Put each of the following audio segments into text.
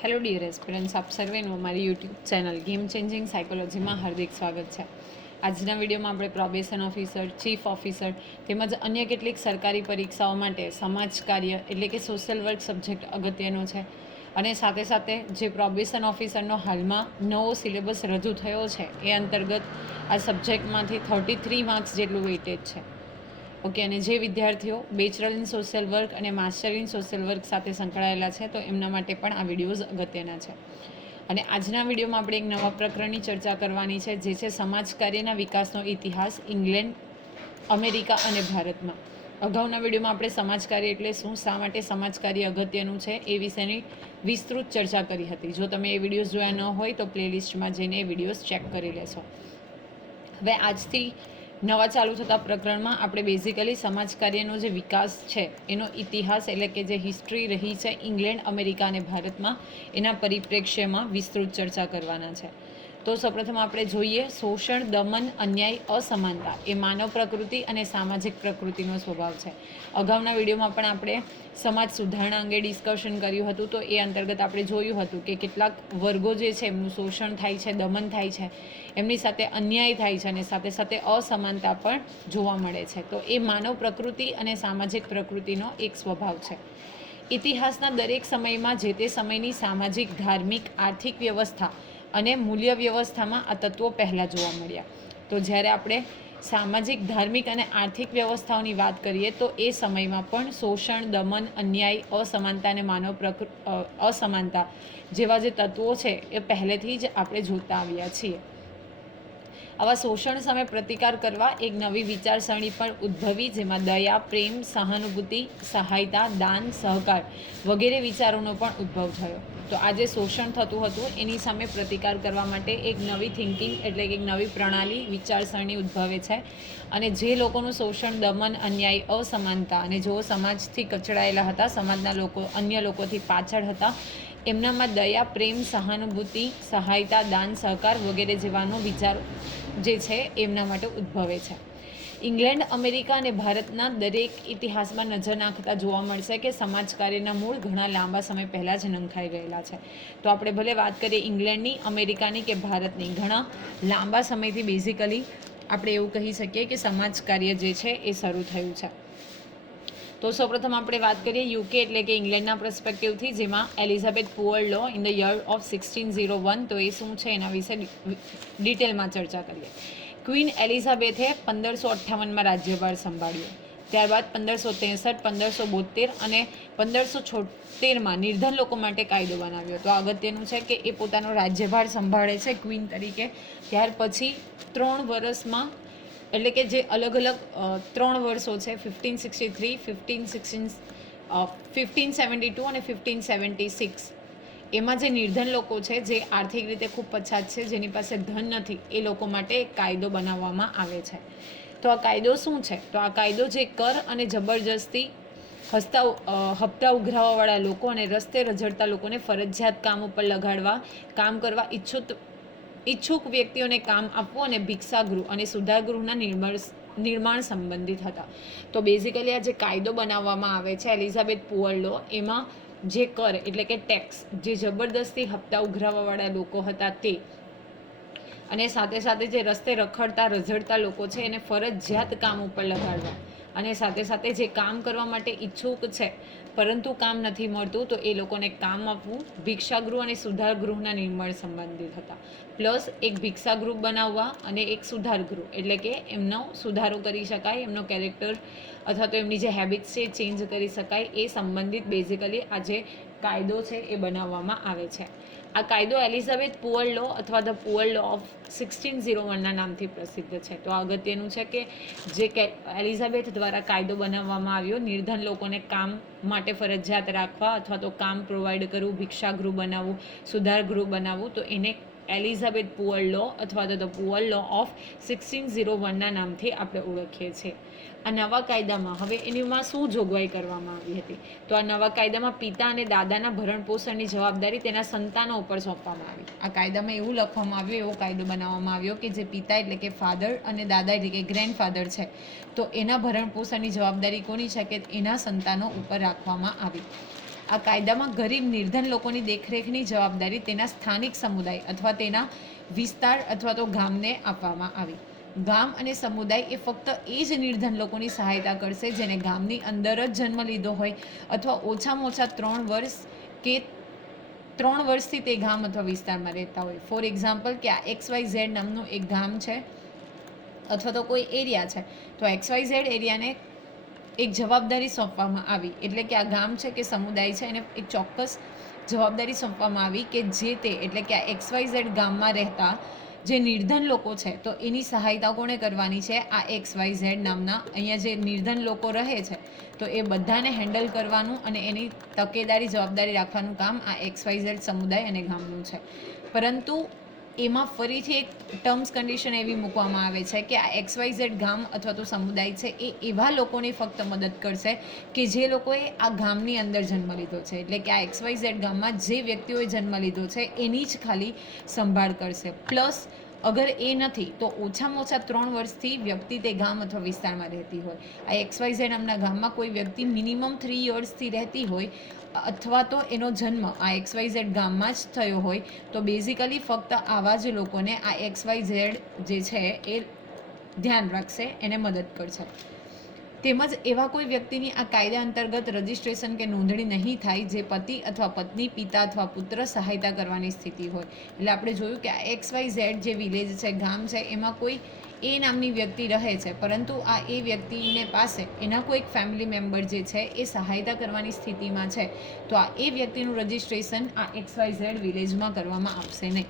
Hello dear aspirants આપ સર્વેનું અમારી યુટ્યુબ ચેનલ ગેમ ચેન્જિંગ સાયકોલોજીમાં હાર્દિક સ્વાગત છે. આજના વિડીયોમાં આપણે પ્રોબેશન ઓફિસર, ચીફ ઓફિસર તેમજ અન્ય કેટલીક સરકારી પરીક્ષાઓ માટે સમાજ કાર્ય એટલે કે સોશિયલ વર્ક સબ્જેક્ટ અગત્યનો છે. અને સાથે સાથે જે પ્રોબેશન ઓફિસરનો હાલમાં નવો સિલેબસ રજૂ થયો છે, એ અંતર્ગત આ સબ્જેક્ટમાંથી થર્ટી થ્રી માર્ક્સ જેટલું વેઇટેજ છે. ઓકે, અને જે વિદ્યાર્થીઓ બેચરલ ઇન સોશિયલ વર્ક અને માસ્ટર ઇન સોશિયલ વર્ક સાથે સંકળાયેલા છે, તો એમના માટે પણ આ વિડીયોઝ અગત્યના છે. અને આજના વિડીયોમાં આપણે એક નવા પ્રકરણની ચર્ચા કરવાની છે, જે છે સમાજ કાર્યના વિકાસનો ઇતિહાસ ઇંગ્લેન્ડ, અમેરિકા અને ભારતમાં. અગાઉના વિડીયોમાં આપણે સમાજ કાર્ય એટલે શું, શા માટે સમાજ કાર્ય અગત્યનું છે એ વિશેની વિસ્તૃત ચર્ચા કરી હતી. જો તમે એ વિડીયોઝ જોયા ન હોય તો પ્લેલિસ્ટમાં જઈને એ વિડીયોઝ ચેક કરી લેશો. હવે આજથી નવા ચાલુ થતા પ્રકરણમાં આપણે બેઝિકલી સમાજ કાર્યનો જે વિકાસ છે, એનો ઇતિહાસ એટલે કે જે હિસ્ટ્રી રહી છે ઇંગ્લેન્ડ, અમેરિકા અને ભારતમાં, એના પરિપ્રેક્ષ્યમાં વિસ્તૃત ચર્ચા કરવાના છે. તો સૌપ્રથમ આપણે જોઈએ શોષણ, દમન, અન્યાય, અસમાનતા. એ માનવ પ્રકૃતિ અને સામાજિક પ્રકૃતિનો સ્વભાવ છે. અગાઉના વિડીયોમાં પણ આપણે સમાજ સુધારણા અંગે ડિસ્કશન કર્યું હતું. તો એ અંતર્ગત આપણે જોયું હતું કે કેટલાક વર્ગો જે છે, એમનું શોષણ થાય છે, દમન થાય છે, એમની સાથે અન્યાય થાય છે અને સાથે સાથે અસમાનતા પણ જોવા મળે છે. તો એ માનવ પ્રકૃતિ અને સામાજિક પ્રકૃતિનો એક સ્વભાવ છે. ઇતિહાસના દરેક સમયમાં જે તે સમયની સામાજિક, ધાર્મિક, આર્થિક વ્યવસ્થા અને મૂલ્ય વ્યવસ્થામાં આ તત્વો પહેલાં જોવા મળ્યા. તો જ્યારે આપણે સામાજિક, ધાર્મિક અને આર્થિક વ્યવસ્થાઓની વાત કરીએ, તો એ સમયમાં પણ શોષણ, દમન, અન્યાય, અસમાનતા અને માનવ પ્રકૃ અસમાનતા જેવા જે તત્વો છે, એ પહેલેથી જ આપણે જોતા આવ્યા છીએ. આવા શોષણ સામે પ્રતિકાર કરવા એક નવી વિચારસરણી પણ ઉદ્ભવી, જેમાં દયા, પ્રેમ, સહાનુભૂતિ, સહાયતા, દાન, સહકાર વગેરે વિચારોનો પણ ઉદ્ભવ થયો. તો આ જે શોષણ થતું હતું. એની સામે પ્રતિકાર કરવા માટે એક નવી થિંકિંગ એટલે કે એક નવી પ્રણાલી, વિચારસરણી ઉદ્ભવે છે. અને જે લોકોનું શોષણ, દમન, અન્યાય, અસમાનતા અને જેઓ સમાજથી કચડાયેલા હતા, સમાજના લોકો, અન્ય લોકોથી પાછળ હતા, એમનામાં દયા, પ્રેમ, સહાનુભૂતિ, સહાયતા, દાન, સહકાર વગેરે જેવાનો વિચાર જે છે, એમના માટે ઉદ્ભવે છે. ઇંગ્લેન્ડ, અમેરિકા અને ભારતના દરેક ઇતિહાસમાં નજર નાખતા જોવા મળશે કે સમાજ કાર્યના મૂળ ઘણા લાંબા સમય પહેલાં જ નંખાઈ ગયેલા છે. તો આપણે ભલે વાત કરીએ ઇંગ્લેન્ડની, અમેરિકાની કે ભારતની, ઘણા લાંબા સમયથી બેઝિકલી આપણે એવું કહી શકીએ કે સમાજ કાર્ય જે છે એ શરૂ થયું છે. તો સૌપ્રથમ આપણે વાત કરીએ યુકે એટલે કે ઇંગ્લેન્ડના પર્સપેક્ટિવથી જેમાં Elizabeth poor law in the year of sixteen zero one, તો એ શું છે એના વિશે ડિટેલમાં ચર્ચા કરીએ. ક્વીન એલિઝાબેથે પંદરસો અઠ્ઠાવનમાં રાજ્યભાર સંભાળ્યો. ત્યારબાદ પંદરસો ત્રેસઠ, પંદરસો બોતેર અને પંદરસો છોતેરમાં નિર્ધન લોકો માટે કાયદો બનાવ્યો તો અગત્યનું છે કે એ પોતાનો રાજ્યભાર સંભાળે છે ક્વીન તરીકે. ત્યાર પછી ત્રણ વર્ષમાં, એટલે કે જે અલગ અલગ ત્રણ વર્ષો છે, fifteen sixty three, fifteen sixteen fifteen seventy two અને ફિફ્ટીન સેવન્ટી સિક્સ. એમાં જે નિર્ધન લોકો છે, જે આર્થિક રીતે ખૂબ પછાત છે, જેની પાસે ધન નથી, એ લોકો માટે એક કાયદો બનાવવામાં આવે છે. તો આ કાયદો શું છે? તો આ કાયદો જે કર અને જબરજસ્તી હસતા હપ્તા ઉઘરાવાવાળા લોકો અને રસ્તે રઝળતા લોકોને ફરજિયાત કામ ઉપર લગાડવા, કામ કરવા ઈચ્છુક ઈચ્છુક વ્યક્તિઓને કામ આપવું અને ભિક્ષાગૃહ અને સુધારગૃહના નિર્માણ નિર્માણ સંબંધિત હતા. તો બેઝિકલી આ જે કાયદો બનાવવામાં આવે છે, એલિઝાબેથ પુઅર લો એમાં જે કર, એટલે કે ટેક્સ જે જબરદસ્તી હપ્તા ઉઘરાવવાવાળા લોકો હતા તે. અને સાથે સાથે જે રસ્તે રખડતા રઝડતા લોકો છે, એને ફરજિયાત કામ ઉપર લગાડવા. અને સાથે સાથે જે કામ કરવા માટે ઈચ્છુક છે, પરંતુ કામ નથી મળતું, તો એ લોકોને કામ આપવું ભિક્ષાગૃહ અને સુધારગૃહના નિર્માણ સંબંધિત હતા. પ્લસ એક ભિક્ષાગૃહ બનાવવા અને એક સુધારગૃહ, એટલે કે એમનો સુધારો કરી શકાય, એમનો કેરેક્ટર અથવા તો એમની જે હેબિટ્સ છે ચેન્જ કરી શકાય. એ સંબંધિત બેઝિકલી આ જે કાયદો છે, એ બનાવવામાં આવે છે. આ કાયદો એલિઝાબેથ પુઅર લો અથવા the poor law of sixteen zero વનના નામથી પ્રસિદ્ધ છે. તો આ અગત્યનું છે કે જે એલિઝાબેથ દ્વારા કાયદો બનાવવામાં આવ્યો, નિર્ધન લોકોને કામ માટે ફરજિયાત રાખવા અથવા તો કામ પ્રોવાઈડ કરવું, ભિક્ષાગૃહ બનાવવું, સુધારગૃહ બનાવવું, તો એને એલિઝાબેથ પુઅર લો અથવા તો the poor law of sixteen zero વનના નામથી આપણે ઓળખીએ છીએ. આ નવા કાયદામાં હવે એનીમાં શું જોગવાઈ કરવામાં આવી હતી? તો આ નવા કાયદામાં પિતા અને દાદાના ભરણ પોષણની જવાબદારી તેના સંતાનો ઉપર સોંપવામાં આવી. આ કાયદામાં એવું લખવામાં આવ્યું, એવો કાયદો બનાવવામાં આવ્યો કે જે પિતા એટલે કે ફાધર અને દાદા એટલે કે ગ્રેન્ડફાધર છે. તો એના ભરણ પોષણની જવાબદારી કોની છે કે એના સંતાનો ઉપર રાખવામાં આવી. આ કાયદામાં ગરીબ, નિર્ધન લોકોની દેખરેખની જવાબદારી તેના સ્થાનિક સમુદાય અથવા તેના વિસ્તાર અથવા તો ગામને આપવામાં આવી. ગામ અને સમુદાય એ ફક્ત એ જ નિર્ધન લોકોની સહાયતા કરશે જેને ગામની અંદર જ જન્મ લીધો હોય અથવા ઓછામાં ઓછા ત્રણ વર્ષ કે ત્રણ વર્ષથી તે ગામ અથવા વિસ્તારમાં રહેતા હોય. ફોર એક્ઝામ્પલ કે આ એક્સ વાય ઝેડ નામનું એક ગામ છે અથવા તો કોઈ એરિયા છે. તો એક્સ વાય ઝેડ એરિયાને એક જવાબદારી સોંપવામાં આવી. એટલે કે આ ગામ છે કે સમુદાય છે એને એક ચોક્કસ જવાબદારી સોંપવામાં આવી કે જે તે, એટલે કે આ એક્સ વાય ઝેડ ગામમાં રહેતા જે નિર્ધન લોકો છે, તો એની સહાયતા કોણે કરવાની છે? આ એક્સ વાય ઝેડ નામના અહીંયા જે નિર્ધન લોકો રહે છે, તો એ બધાને હેન્ડલ કરવાનું અને એની તકેદારી, જવાબદારી રાખવાનું કામ આ એક્સ વાય ઝેડ સમુદાય અને ગામનું છે. પરંતુ એમાં ફરીથી એક ટર્મ્સ કન્ડિશન એવી મૂકવામાં આવે છે કે આ એક્સવાય ઝેડ ગામ અથવા તો સમુદાય છે એ એવા લોકોને ફક્ત મદદ કરશે કે જે લોકોએ આ ગામની અંદર જન્મ લીધો છે. એટલે કે આ એક્સવાય ઝેડ ગામમાં જે વ્યક્તિઓએ જન્મ લીધો છે એની જ ખાલી સંભાળ કરશે. પ્લસ અગર એ નથી, તો ઓછામાં ઓછા ત્રણ વર્ષથી વ્યક્તિ તે ગામ અથવા વિસ્તારમાં રહેતી હોય. આ એક્સ વાય ઝેડ નામના ગામમાં કોઈ વ્યક્તિ મિનિમમ થ્રી યર્સથી રહેતી હોય, અથવા તો એનો જન્મ આ એક્સ વાય ઝેડ ગામમાં જ થયો હોય, તો બેઝિકલી ફક્ત આવા જ લોકોને આ એક્સ વાય ઝેડ જે છે એ ધ્યાન રાખશે, એને મદદ કરશે. તેમજ એવા કોઈ વ્યક્તિની આ કાયદા અંતર્ગત રજિસ્ટ્રેશન કે નોંધણી નહીં થાય જે પતિ અથવા પત્ની, પિતા અથવા પુત્ર સહાયતા કરવાની સ્થિતિ હોય. એટલે આપણે જોયું કે આ એક્સ વાય ઝેડ જે વિલેજ છે, ગામ છે, એમાં કોઈ એ નામની વ્યક્તિ રહે છે. પરંતુ આ એ વ્યક્તિને પાસે એના કોઈ એક ફેમિલી મેમ્બર જે છે, એ સહાયતા કરવાની સ્થિતિમાં છે. તો આ એ વ્યક્તિનું રજિસ્ટ્રેશન આ એક્સ વાય ઝેડ વિલેજમાં કરવામાં આવશે નહીં.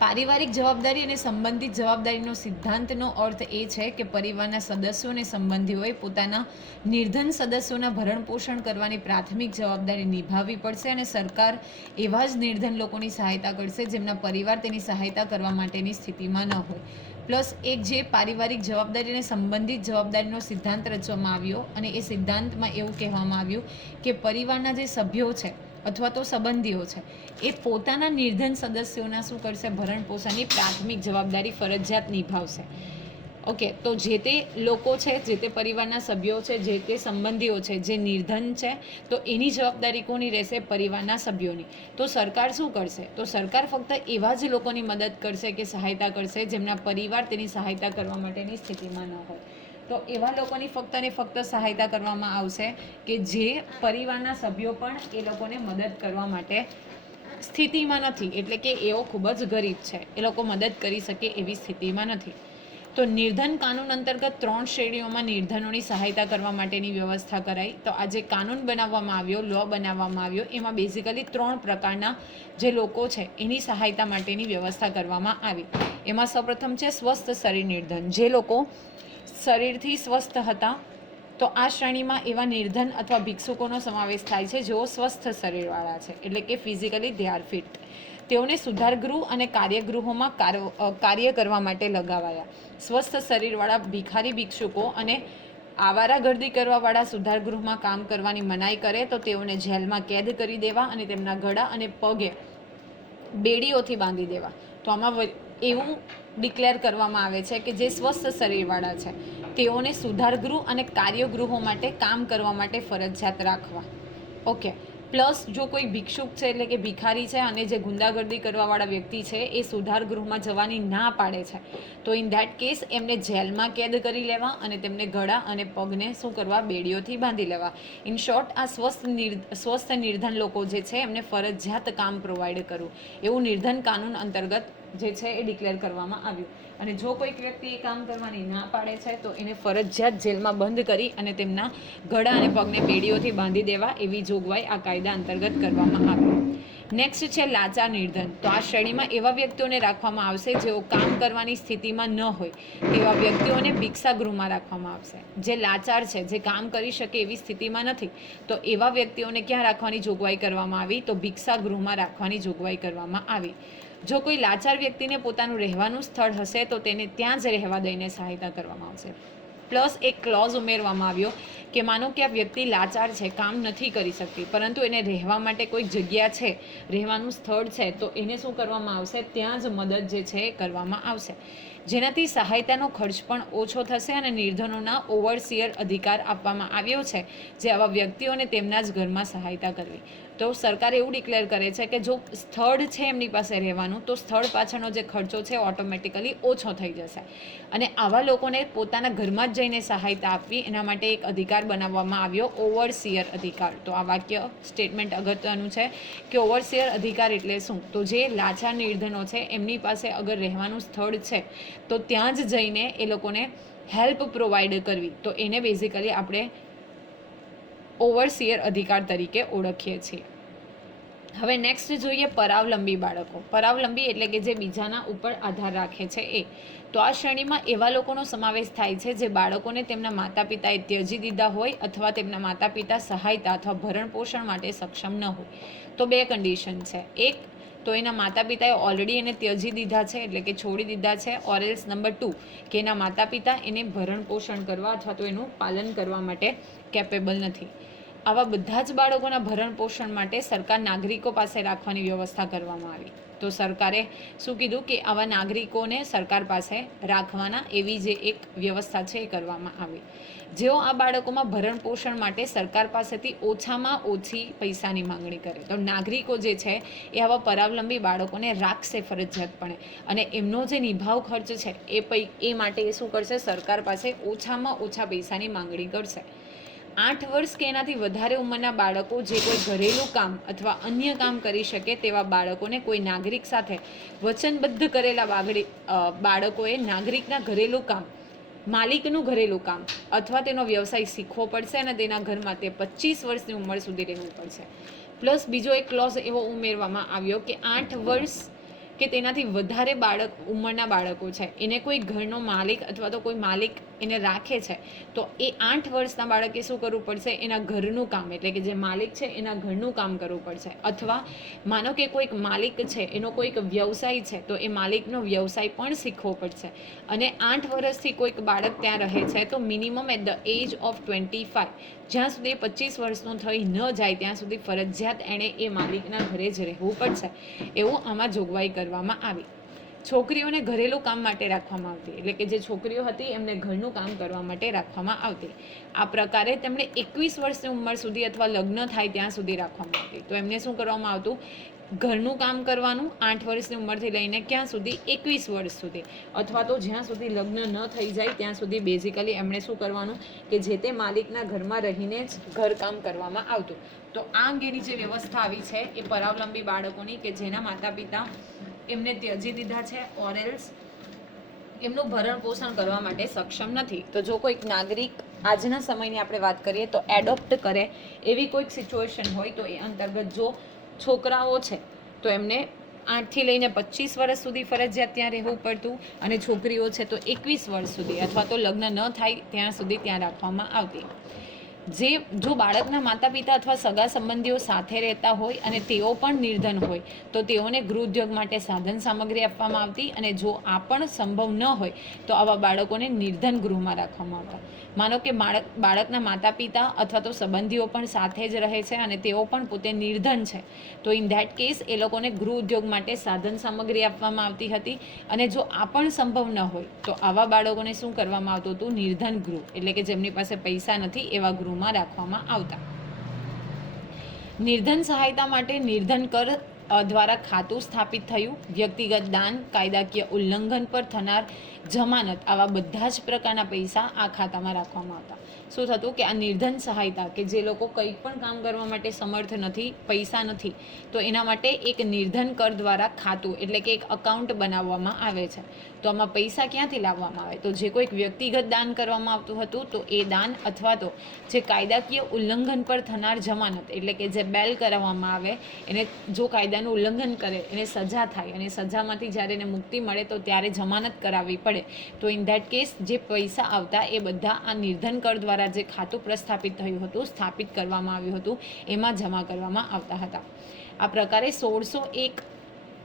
પારિવારિક જવાબદારી અને સંબંધિત જવાબદારીનો સિદ્ધાંતનો અર્થ એ છે કે પરિવારના સદસ્યો અને સંબંધીઓએ પોતાના નિર્ધન સદસ્યોના ભરણ પોષણ કરવાની પ્રાથમિક જવાબદારી નિભાવવી પડશે અને સરકાર એવા જ નિર્ધન લોકોની સહાયતા કરશે જેમના પરિવાર તેની સહાયતા કરવા માટેની સ્થિતિમાં ન હોય. પ્લસ એક જે પારિવારિક જવાબદારી અને સંબંધિત જવાબદારીનો સિદ્ધાંત રચવામાં આવ્યો અને એ સિદ્ધાંતમાં એવું કહેવામાં આવ્યું કે પરિવારના જે સભ્યો છે અથવા તો સંબંધીઓ છે, એ પોતાના નિર્ધન સદસ્યોના શું કરશે? ભરણ પોષણની પ્રાથમિક જવાબદારી ફરજિયાત નિભાવશે. ઓકે, તો જે તે લોકો છે, જે તે પરિવારના સભ્યો છે, જે તે સંબંધીઓ છે, જે નિર્ધન છે, તો એની જવાબદારી કોની રહેશે? પરિવારના સભ્યોની. તો સરકાર શું કરશે? તો સરકાર ફક્ત એવા જ લોકોની મદદ કરશે કે સહાયતા કરશે જેમના પરિવાર તેની સહાયતા કરવા માટેની સ્થિતિમાં ન હોય. તો એવા લોકોની ફક્ત ને ફક્ત સહાયતા કરવામાં આવશે કે જે પરિવારના સભ્યો પણ એ લોકોને મદદ કરવા માટે સ્થિતિમાં નથી. એટલે કે એઓ ખૂબ જ ગરીબ છે. એ લોકો મદદ કરી શકે એવી સ્થિતિમાં નથી. તો નિર્ધન કાનૂન અંતર્ગત ત્રણ શ્રેણીઓમાં નિર્ધનોની સહાયતા કરવા માટેની વ્યવસ્થા કરાઈ. તો આ જે કાનૂન બનાવવામાં આવ્યો, લો બનાવવામાં આવ્યો, એમાં બેઝિકલી ત્રણ પ્રકારના જે લોકો છે, એની સહાયતા માટેની વ્યવસ્થા કરવામાં આવી. એમાં સૌપ્રથમ છે સ્વસ્થ શરીર નિર્ધન. જે લોકો શરીરથી સ્વસ્થ હતા, તો આ શ્રેણીમાં એવા નિર્ધન અથવા ભિક્ષુકોનો સમાવેશ થાય છે, જેઓ સ્વસ્થ શરીરવાળા છે, એટલે કે ફિઝિકલી આર ફિટ તેઓને સુધારગૃહ અને કાર્યગૃહોમાં કાર્ય કરવા માટે લગાવાયા. સ્વસ્થ શરીરવાળા ભિખારી ભિક્ષુકો અને આવારાગર્દી કરવાવાળા સુધારગૃહમાં કામ કરવાની મનાઈ કરે, તો તેઓને જેલમાં કેદ કરી દેવા અને તેમના ગળા અને પગે બેડીઓથી બાંધી દેવા. તો આમાં એવું ડિક્લેર કરવામાં આવે છે કે જે સ્વસ્થ શરીરવાળા છે, તેઓને સુધારગૃહ અને કાર્યગૃહો માટે કામ કરવા માટે ફરજિયાત રાખવા. ઓકે પ્લસ જો કોઈ ભિક્ષુક છે, એટલે કે ભિખારી છે અને જે ગુંડાગર્દી કરવાવાળા વ્યક્તિ છે, એ સુધારગૃહમાં જવાની ના પાડે છે, તો ઇન ધેટ કેસ એમને જેલમાં કેદ કરી લેવા અને તેમને ગળા અને પગને શું કરવા? બેડીઓથી બાંધી લેવા. ઇન શોર્ટ આ સ્વસ્થ સ્વસ્થ નિર્ધન લોકો જે છે, એમને ફરજિયાત કામ પ્રોવાઈડ કરવું. એવું નિર્ધન કાનૂન અંતર્ગત જે છે એ ડિક્લેર કરવામાં આવ્યું. અને જો કોઈક વ્યક્તિ એ કામ કરવાની ના પાડે છે, તો એને ફરજિયાત જેલમાં બંધ કરી અને તેમના ગળા અને પગને બેડીઓથી બાંધી દેવા એવી જોગવાઈ આ કાયદા અંતર્ગત કરવામાં આવી નેક્સ્ટ છે લાચાર નિર્ધન. તો આ શ્રેણીમાં એવા વ્યક્તિઓને રાખવામાં આવશે જેઓ કામ કરવાની સ્થિતિમાં ન હોય. તેવા વ્યક્તિઓને ભિક્ષાગૃહમાં રાખવામાં આવશે. જે લાચાર છે, જે કામ કરી શકે એવી સ્થિતિમાં નથી, તો એવા વ્યક્તિઓને ક્યાં રાખવાની જોગવાઈ કરવામાં આવી? તો ભિક્ષાગૃહમાં રાખવાની જોગવાઈ કરવામાં આવી. જો કોઈ લાચાર વ્યક્તિને પોતાનું રહેવાનું સ્થળ હશે, તો તેને ત્યાં જ રહેવા દઈને સહાયતા કરવામાં આવશે. પ્લસ એક ક્લોઝ ઉમેરવામાં આવ્યો કે માનો કે આ વ્યક્તિ લાચાર છે, કામ નથી કરી શકતી, પરંતુ એને રહેવા માટે કોઈ જગ્યા છે, રહેવાનું સ્થળ છે, તો એને શું કરવામાં આવશે? ત્યાં જ મદદ જે છે કરવામાં આવશે. જેનાથી સહાયતાનો ખર્ચ પણ ઓછો થશે અને નિર્ધનોના ઓવરસિયર અધિકાર આપવામાં આવ્યો છે, જે આવા વ્યક્તિઓને તેમના જ ઘરમાં સહાયતા કરવી. તો સરકાર એવું ડિક્લેર કરે છે કે જો સ્થળ છે એમની પાસે રહેવાનું, તો સ્થળ પાછળનો જે ખર્ચો છે ઓટોમેટિકલી ઓછો થઈ જશે. અને આવા લોકોને પોતાના ઘરમાં જ જઈને સહાયતા આપવી, એના માટે એક અધિકાર બનાવવામાં આવ્યો ઓવરસીયર અધિકાર. તો આ વાક્ય સ્ટેટમેન્ટ અગત્યનું છે કે ઓવરસિયર અધિકાર એટલે શું? તો જે લાચાર નિર્ધનો છે, એમની પાસે અગર રહેવાનું સ્થળ છે, તો ત્યાં જ જઈને એ લોકોને હેલ્પ પ્રોવાઈડ કરવી. તો એને બેઝિકલી આપણે ઓવરસિયર અધિકાર તરીકે ઓળખીએ છીએ. હવે નેક્સ્ટ જોઈએ પરાવલંબી બાળકો. પરાવલંબી એટલે કે જે બીજાના ઉપર આધાર રાખે છે એ. તો આ શ્રેણીમાં એવા લોકોનો સમાવેશ થાય છે જે બાળકોને તેમના માતા પિતાએ ત્યજી દીધા હોય અથવા તેમના માતા પિતા સહાયતા અથવા ભરણ પોષણ માટે સક્ષમ ન હોય. તો બે કન્ડિશન છે. એક તો એના માતા પિતાએ ઓલરેડી એને ત્યજી દીધા છે, એટલે કે છોડી દીધા છે. ઓર એલ્સ નંબર ટુ કે એના માતા પિતા એને ભરણ પોષણ કરવા અથવા તો એનું પાલન કરવા માટે કેપેબલ નથી. આવા બધા જ બાળકોના ભરણ પોષણ માટે સરકાર નાગરિકો પાસે રાખવાની વ્યવસ્થા કરવામાં આવી. તો સરકારે શું કીધું કે આવા નાગરિકોને સરકાર પાસે રાખવાના એવી જે એક વ્યવસ્થા છે એ કરવામાં આવી. જેઓ આ બાળકોમાં ભરણ પોષણ માટે સરકાર પાસેથી ઓછામાં ઓછી પૈસાની માંગણી કરે. તો નાગરિકો જે છે એ આવા પરાવલંબી બાળકોને રાખશે ફરજિયાતપણે અને એમનો જે નિભાવ ખર્ચ છે એ પૈ એ માટે એ શું કરશે? સરકાર પાસે ઓછામાં ઓછા પૈસાની માંગણી કરશે. આઠ વર્ષ કે એનાથી વધારે ઉંમરના બાળકો જે કોઈ ઘરેલું કામ અથવા અન્ય કામ કરી શકે તેવા બાળકોને કોઈ નાગરિક સાથે વચનબદ્ધ કરેલા બાગડી બાળકોએ નાગરિકના ઘરેલું કામ, માલિકનું ઘરેલું કામ અથવા તેનો વ્યવસાય શીખવો પડશે અને તેના ઘરમાં તે પચીસ વર્ષની ઉંમર સુધી રહેવું પડશે. પ્લસ બીજો એક ક્લોઝ એવો ઉમેરવામાં આવ્યો કે આઠ વર્ષ કે તેનાથી વધારે બાળક, ઉંમરના બાળકો છે. એને કોઈ ઘરનો માલિક અથવા તો કોઈ માલિક એને રાખે છે, તો એ આઠ વર્ષના બાળકે શું કરવું પડશે? એના ઘરનું કામ, એટલે કે જે માલિક છે, એના ઘરનું કામ કરવું પડશે. અથવા માનો કે કોઈક માલિક છે, એનો કોઈક વ્યવસાય છે, તો એ માલિકનો વ્યવસાય પણ શીખવો પડશે. અને આઠ વર્ષથી કોઈક બાળક ત્યાં રહે છે, તો minimum at the age of twenty five જ્યાં સુધી પચીસ વર્ષનું થઈ ન જાય, ત્યાં સુધી ફરજિયાત એણે એ માલિકના ઘરે જ રહેવું પડશે, એવું આમાં જોગવાઈ કરવામાં આવી. છોકરીઓને ઘરેલું કામ માટે રાખવામાં આવતી, એટલે કે જે છોકરીઓ હતી, એમને ઘરનું કામ કરવા માટે રાખવામાં આવતી. આ પ્રકારે તેમણે એકવીસ વર્ષની ઉંમર સુધી અથવા લગ્ન થાય ત્યાં સુધી રાખવામાં આવતી. તો એમને શું કરવામાં આવતું? ઘરનું કામ કરવાનું આઠ વર્ષની ઉંમરથી લઈને ક્યાં સુધી? એકવીસ વર્ષ સુધી. અથવા તો જ્યાં સુધી લગ્ન ન થઈ જાય, ત્યાં સુધી બેઝિકલી એમણે શું કરવાનું? કે જે તે માલિકના ઘરમાં રહીને જ ઘરકામ કરવામાં આવતું. તો આ અંગેની જે વ્યવસ્થા આવી છે એ પરાવલંબી બાળકોની કે જેના માતા પિતા એમને ત્યજી દીધા છે ઓરેલ્સ એમનું ભરણ પોષણ કરવા માટે સક્ષમ નથી. તો જો કોઈક નાગરિક આજના સમયની આપણે વાત કરીએ તો એડોપ્ટ કરે એવી કોઈક સિચ્યુએશન હોય તો એ અંતર્ગત જો છોકરાઓ છે, તો એમને આઠથી લઈને પચીસ વર્ષ સુધી ફરજિયાત ત્યાં રહેવું પડતું અને છોકરીઓ છે તો એકવીસ વર્ષ સુધી અથવા તો લગ્ન ન થાય ત્યાં સુધી ત્યાં રાખવામાં આવતી. જે, જો બાળકના માતા પિતા અથવા સગા સંબંધીઓ સાથે રહેતા હોય અને તેઓ પણ નિર્ધન હોય, તો તેઓને ગૃહ ઉદ્યોગ માટે સાધન સામગ્રી આપવામાં આવતી અને જો આ પણ સંભવ ન હોય, તો આવા બાળકોને નિર્ધન ગૃહમાં રાખવામાં આવતા. માનો કે બાળક, બાળકના માતા પિતા અથવા તો સંબંધીઓ પણ સાથે જ રહે છે અને તેઓ પણ પોતે નિર્ધન છે, તો ઇન ધેટ કેસ એ લોકોને ગૃહ ઉદ્યોગ માટે સાધન સામગ્રી આપવામાં આવતી હતી અને જો આ પણ સંભવ ન હોય, તો આવા બાળકોને શું કરવામાં આવતું હતું? નિર્ધન ગૃહ, એટલે કે જેમની પાસે પૈસા નથી એવા ગૃહમાં રાખવામાં આવતા. નિર્ધન સહાયતા માટે નિર્ધન કર દ્વારા ખાતું સ્થાપિત થયું. વ્યક્તિગત દાન, કાયદાકીય ઉલ્લંઘન પર થનાર જમાનત આવા બધા જ પ્રકારના પૈસા આ ખાતામાં રાખવામાં આવતા. શું થતું કે આ નિર્ધન સહાયતા કે જે લોકો કંઈ પણ કામ કરવા માટે સમર્થ નથી, પૈસા નથી, તો એના માટે એક નિર્ધન કર દ્વારા ખાતું એટલે કે એક અકાઉન્ટ બનાવવામાં આવે છે. તો આમાં પૈસા ક્યાંથી લાવવામાં આવે? તો જે કોઈક વ્યક્તિગત દાન કરવામાં આવતું હતું, તો એ દાન અથવા તો જે કાયદાકીય ઉલ્લંઘન પર થનાર જમાનત એટલે કે જે બેલ કરાવવામાં આવે, એને જો કાયદાનું ઉલ્લંઘન કરે, એને સજા થાય, અને સજામાંથી જ્યારે એને મુક્તિ મળે, તો ત્યારે જમાનત કરાવવી પડે. તો ઇન ધેટ કેસ જે પૈસા આવતા, એ બધા આ નિર્ધન કર દ્વારા જે ખાતું પ્રસ્થાપિત થયું હતું, સ્થાપિત કરવામાં આવ્યું હતું, એમાં જમા કરવામાં આવતા હતા. આ પ્રકારે સોળસો એક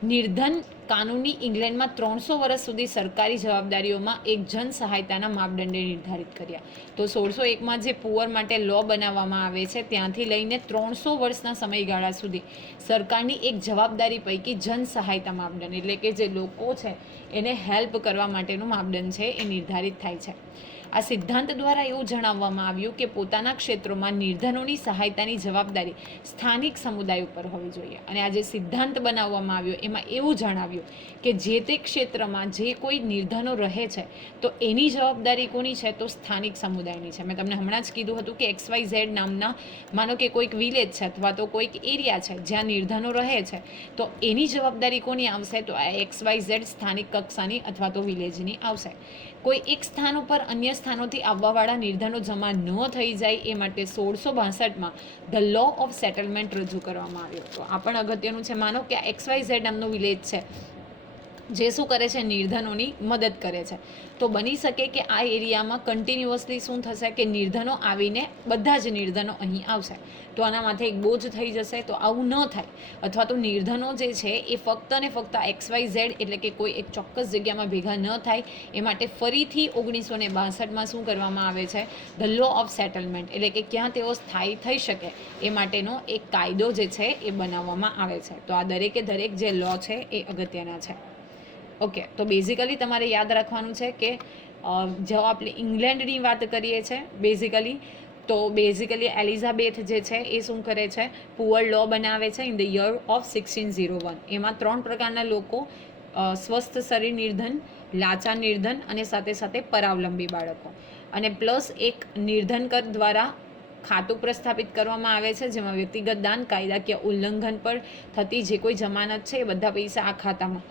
નિર્ધન કાનૂની ઇંગ્લેન્ડમાં ત્રણસો વર્ષ સુધી સરકારી જવાબદારીઓમાં એક જન સહાયતાના માપદંડે નિર્ધારિત કર્યા. તો સોળસો એકમાં જે પુઅર માટે લો બનાવવામાં આવે છે, ત્યાંથી લઈને ત્રણસો વર્ષના સમયગાળા સુધી સરકારની એક જવાબદારી પૈકી જન સહાયતા માપદંડ, એટલે કે જે લોકો છે, એને હેલ્પ કરવા માટેનું માપદંડ છે, એ નિર્ધારિત થાય છે. આ સિદ્ધાંત દ્વારા એવું જણાવવામાં આવ્યું કે પોતાના ક્ષેત્રોમાં નિર્ધનોની સહાયતાની જવાબદારી સ્થાનિક સમુદાય ઉપર હોવી જોઈએ. અને આ જે સિદ્ધાંત બનાવવામાં આવ્યો, એમાં એવું જણાવ્યું કે જે તે ક્ષેત્રમાં જે કોઈ નિર્ધનો રહે છે, તો એની જવાબદારી કોની છે? તો સ્થાનિક સમુદાયની છે. મેં તમને હમણાં જ કીધું હતું કે એક્સ વાય ઝેડ નામના, માનો કે કોઈક વિલેજ છે અથવા તો કોઈક એરિયા છે જ્યાં નિર્ધનો રહે છે, તો એની જવાબદારી કોની આવશે? તો આ એક્સ વાય ઝેડ સ્થાનિક કક્ષાની અથવા તો વિલેજની આવશે. કોઈ એક સ્થાન ઉપર અન્ય સ્થાનોથી આવવાવાળા નિર્ધનો જમા ન થઈ જાય એ માટે સોળસો બાસઠમાં ધ લો ઓફ સેટલમેન્ટ રજૂ કરવામાં આવ્યો હતો. આ પણ અગત્યનું છે. માનો કે આ એક્સ વાય ઝેડ નામનો વિલેજ છે. જે શું કરે છે, નિર્ધનોની મદદ કરે છે. તો બની શકે કે આ એરિયામાં કન્ટિન્યુઅસલી શું થશે કે નિર્ધનો આવીને બધા જ નિર્ધનો અહીં આવશે. તો આના માથે એક બોજ થઈ જશે, તો આવું ન થાય. અથવા તો નિર્ધનો જે છે, એ ફક્ત ને ફક્ત એક્સ વાય ઝેડ એટલે કે કોઈ એક ચોક્કસ જગ્યામાં ભેગા ન થાય. એ માટે ફરીથી ઓગણીસો ને બાસઠમાં શું કરવામાં આવે છે? ધ લો ઓફ સેટલમેન્ટ એટલે કે ક્યાં તેઓ સ્થાયી થઈ શકે. એ માટેનો એક કાયદો જે છે, એ બનાવવામાં આવે છે. તો આ દરેકે દરેક જે લો છે, એ અગત્યના છે. ઓકે તો બેઝિકલી તમારે યાદ રાખવાનું છે કે જો આપણે ઇંગ્લેન્ડની વાત કરીએ છીએ બેઝિકલી તો બેઝિકલી એલિઝાબેથ જે છે એ શું કરે છે? પુઅર લો બનાવે છે in the year of sixteen zero one એમાં ત્રણ પ્રકારના લોકો સ્વસ્થ શરીર નિર્ધન લાચા નિર્ધન અને સાથે સાથે પરાવલંબી બાળકો. અને પ્લસ એક નિર્ધન કર દ્વારા ખાતું પ્રસ્થાપિત કરવામાં આવે છે, જેમાં વ્યક્તિગત દાન, કાયદાકીય ઉલ્લંઘન પર થતી જે કોઈ જમાનત છે એ બધા પૈસા આ ખાતામાં.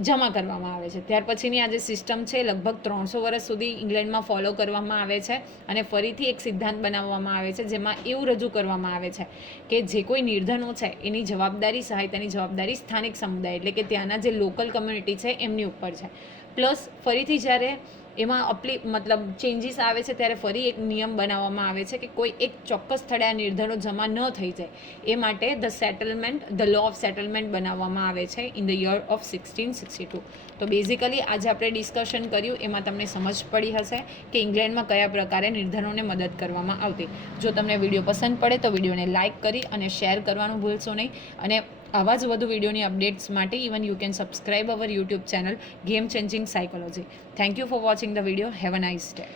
જમા કરવામાં આવે છે. ત્યાર પછીની આ જે સિસ્ટમ છે, લગભગ ત્રણસો વર્ષ સુધી ઇંગ્લેન્ડમાં ફોલો કરવામાં આવે છે અને ફરીથી એક સિદ્ધાંત બનાવવામાં આવે છે, જેમાં એવું રજૂ કરવામાં આવે છે કે જે કોઈ નિર્ધનો છે, એની જવાબદારી સહાયતાની જવાબદારી સ્થાનિક સમુદાય એટલે કે ત્યાંના જે લોકલ કમ્યુનિટી છે, એમની ઉપર છે. પ્લસ ફરીથી જ્યારે એમાં અપલી, મતલબ ચેન્જીસ આવે છે ત્યારે ફરી એક નિયમ બનાવવામાં આવે છે કે કોઈ એક ચોક્કસ સ્થળે આ નિર્ધનો જમા ન થઈ જાય. એ માટે the settlement the law of settlement બનાવવામાં આવે છે in the year of sixteen sixty two તો બેઝિકલી આજે આપણે ડિસ્કશન કર્યું, એમાં તમને સમજ પડી હશે કે ઇંગ્લેન્ડમાં કયા પ્રકારે નિર્ધનોને મદદ કરવામાં આવતી. જો તમને વીડિયો પસંદ પડે તો વિડીયોને લાઇક કરી અને શેર કરવાનું ભૂલશો નહીં. અને આવા જ વધુ વિડીયોની અપડેટ્સ માટે even you can subscribe our YouTube channel game changing psychology thank you for watching the video have a nice day